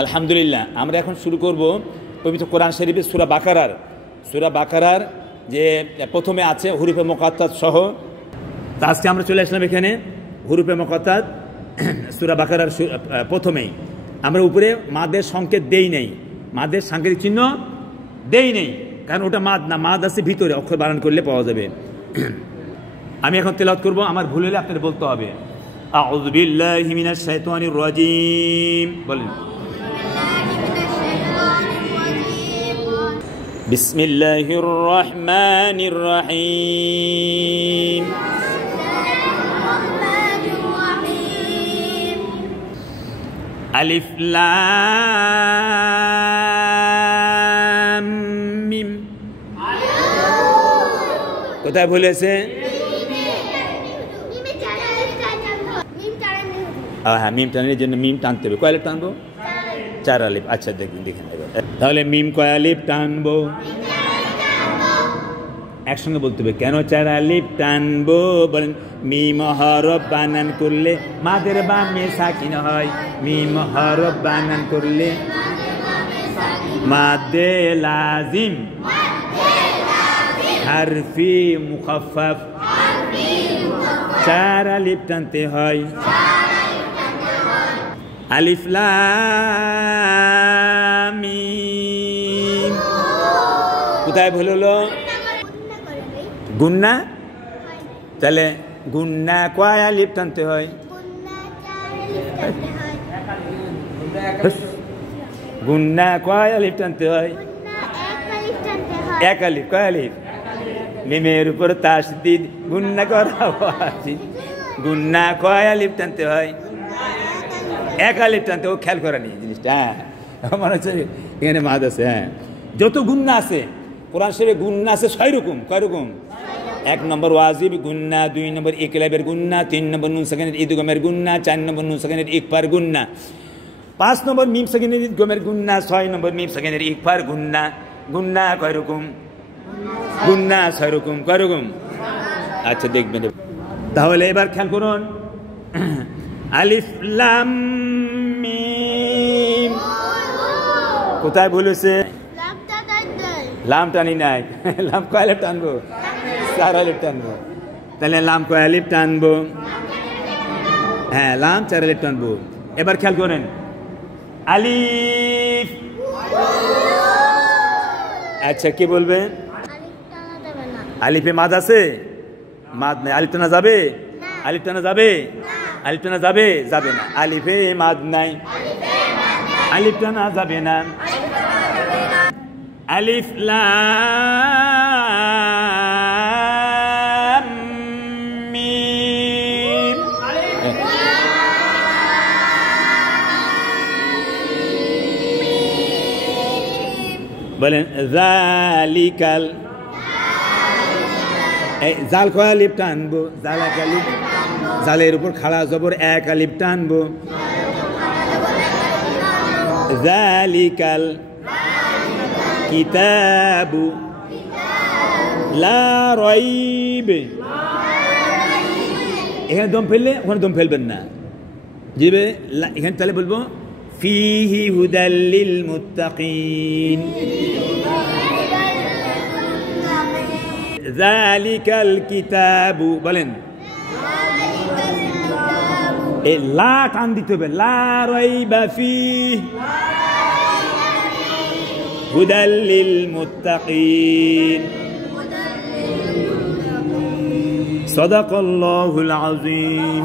আলহামদুলিল্লাহ। আমরা এখন শুরু করব পবিত্র কোরআন শরীফের সূরা বাকারার যে প্রথমে আছে হুরুফে মুকাত্তাত সহ। তা আজকে আমরা চলে আসলাম এখানে হুরুফে মুকাত্তাত সূরা বাকারার প্রথমেই। আমরা উপরে মাদের সংকেত দেই নেই, মাদের সাংকেতিক চিহ্ন দেই নেই, কারণ ওটা মাদ না, মাদ আছে ভিতরে, অক্ষর বানান করলে পাওয়া যাবে। আমি এখন তেলাওয়াত করব, আমার ভুল হলে আপনাদের বলতে হবে। আউযু বিল্লাহি মিনাশ শাইতানির রাজীম। বলেন বিসমিল্লাহির রহমানির রহিম। আলিফ লাম মিম। কোথায় ভুলেছে? হ্যাঁ, মিম টানের জন্য মিম টানতে হবে। কয় আলিফ টানবো? 4 আলিফ। আচ্ছা, দেখবেন দেখেন তাহলে মিম কয় আলিফ টানবো? একসঙ্গে বলতে হবে। কেন 4 আলিফ টানবো? বলেন মিম হরফ বানান করলে মাদের বামে সাকিন হয়। মিম হরফ বানান করলে মাদে লাজিম হারফি মুখাফফাফ 4 আলিফ টানতে হয়। আলিফ লাম মিম। কোথায় ভুল হলো? গুন্না। তাহলে গুন্না কয় আলিফ টানতে হয়? গুন্না কয় আলিফ টানতে হয়? 1 আলিফ। কয় আলিফ? মিমের উপর তাসদিদ গুন্না করা আছে। গুন্না কয় আলিফ টানতে হয়? 1 আলিফ টানতে। ও খেয়াল করা নেই জিনিসটা। হ্যাঁ, মনে হচ্ছে এখানে মাদ আছে। হ্যাঁ, যত গুন্না আছে কোরআন শরীফে গুন্না আছে 6 রকম। কয় রকম? 1 নম্বর ওয়াজিব গুন্না, 2 নম্বর ইকলাবের গুন্না, 3 নম্বর নুন সাকিনের ইদগমের গুন্না, 4 নম্বর নুন সাকিনের ইকফার গুন্না, 5 নম্বর মিম সাকিনের ইদগমের গুন্না, 6 নম্বর মিম সাকিনের ইকফার গুন্না। গুন্না কয় রকম? গুন্না 6 রকম। কয় রকম? আচ্ছা, দেখবেন। তাহলে এবার খেয়াল করুন। আলিফ লাম মিম। কোথায় বলেছে? লাম টানি নাই। লাম কয় আলিফ টানবো? 4 আলিফ টানবো। তাহলে লাম কয় আলিফ টানবো? হ্যাঁ, লাম 4 আলিফ টানবো। এবার খেয়াল করেন। আলিফ। আচ্ছা, কি বলবে? আলিফে মাদ আছে? মাদ নাই। আলিফ টানা যাবে? আলিফ টানা যাবে? আলিফ টানা যাবে? যাবে না। আলিফে মাদ নাই, আলিফ টানা যাবে না। আলিফ লাম মিম। বলেন যালিকাল। জাল কয় আলিফ টানবো? জাল 1 আলিফ। জালের উপর খাড়া জবর 1 আলিফ টানবো। যালিকাল কিতাবু লা রাইব। এখানে দম ফেললে ওখানে দম ফেলবেন না। জিবে এখানে তাহলে বলবো ফিহি হুদাল লিল মুত্তাকিন। যালিকাল কিতাবু। বলেন এ লা টান দিতে হবে। লা রাইবা ফিহি হুদাল লিল মুত্তাকিন। সাদাকাল্লাহুল আযীম।